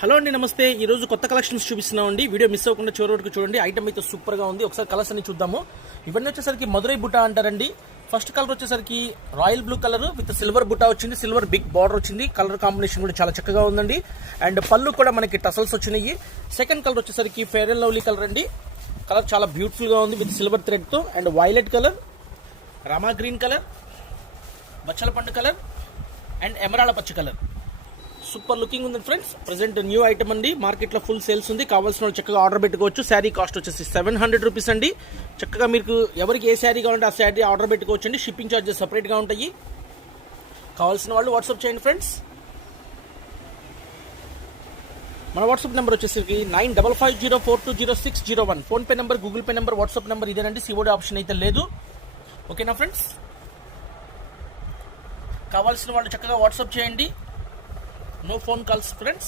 Hello అండి, నమస్తే. ఈ రోజు కొత్త కలెక్షన్స్ చూపిస్తున్నామండి. వీడియో మిస్ అవ్వకుండా చివరి వరకు చూడండి. ఐటమ్ అయితే సూపర్ గా ఉంది. ఒకసారి కలర్స్ అన్ని చూద్దాము. ఇవన్నీ వచ్చేసరికి మధురై బుట్ట అంటారండి. ఫస్ట్ కలర్ వచ్చేసరికి royal blue colour with silver బుట్ట వచ్చింది. సిల్వర్ బిగ్ బార్డర్ వచ్చింది. కలర్ కాంబినేషన్ కూడా చాలా చక్కగా ఉందండి. అండ్ పళ్ళు కూడా మనకి టసల్స్ వచ్చినాయి. సెకండ్ కలర్ వచ్చేసరికి ఫెయిర్ అండ్ లవ్లీ కలర్ అండి. కలర్ చాలా బ్యూటిఫుల్ గా ఉంది విత్ సిల్వర్ థ్రెడ్ తో. And violet colour, Rama green colour, బచ్చల పండు కలర్ అండ్ ఎమరాళ్ళ పచ్చ కలర్. సూపర్ లుకింగ్ ఉంది ఫ్రెండ్స్. ప్రెసెంట్ న్యూ ఐటమ్ అండి. మార్కెట్ లో ఫుల్ సేల్స్ ఉంది. కావాల్సిన వాళ్ళు చక్కగా ఆర్డర్ పెట్టుకోవచ్చు. శారీ కాస్ట్ వచ్చేసి 700 రూపీస్ అండి. చక్కగా మీకు ఎవరికి ఏ శారీ కావాలంటే ఆ శారీ ఆర్డర్ పెట్టుకోవచ్చు అండి. షిప్పింగ్ ఛార్జెస్ సపరేట్ గా ఉంటాయి. కావాల్సిన వాళ్ళు వాట్సాప్ చేయండి ఫ్రెండ్స్. మన వాట్సాప్ నెంబర్ వచ్చేసరికి 9550420601. Phone pay number, Google pay number, WhatsApp number ఇదేనండి. సిఓడి ఆప్షన్ అయితే లేదు. ఓకేనా ఫ్రెండ్స్? కావాల్సిన వాళ్ళు చక్కగా వాట్సాప్ చేయండి. No phone calls, friends.